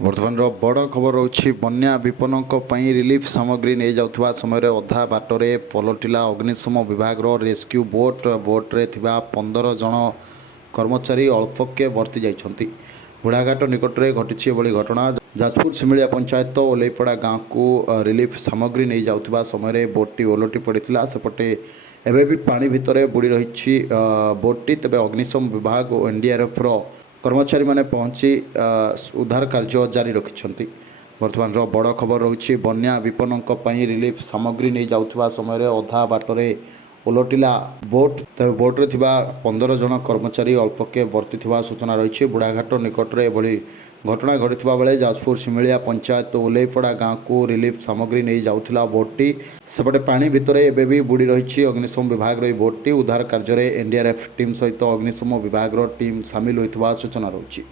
बर्तमान बड़ खबर रोचे बन्या विपन्न रिलीफ सामग्री नहीं जाउथबा समय अधा बाटरे पलटिला अग्निशम विभाग रेस्क्यू बोट्रे 15 जन कर्मचारी अल्पके वर्ती जाइछन्ति। बुढ़ाघाट निकट में घटी घटना जाजपुर सिमिलिया पंचायत ओलेपड़ा गाँव को रिलीफ सामग्री नहीं जाउथबा समय बोटटी ओलटि पड़ा सेपटे एबे भी पानी भितर बुड़ी रही बोटटी। तेबे अग्निशम विभाग और एनडीआरएफ कर्मचारी माने पहुंची उद्धार कार्य जारी रखिछन्ति। वर्तमान बड़ खबर रोचे बन्या विपन्न रिलीफ सामग्री नहीं जाउथबा समय अधा बाटरे ओलटिला बोट। तेज बोट्रे 15 जन कर्मचारी अल्पके वर्ती सूचना रही। बुढ़ाघाट निकट में एभली घटना घटी बेले जाजपुर सिमिलिया पंचायत ओलेपड़ा गाँव को रिलीफ सामग्री नहीं जाउथला बोटटी। सेपटे पानी भितर एबे भी बुड़ी रही अग्निशम विभाग बोटटी। उद्धार कार्य एनडीआरएफ टीम सहित अग्निशम विभाग टीम सामिल होइथबा सूचना रही।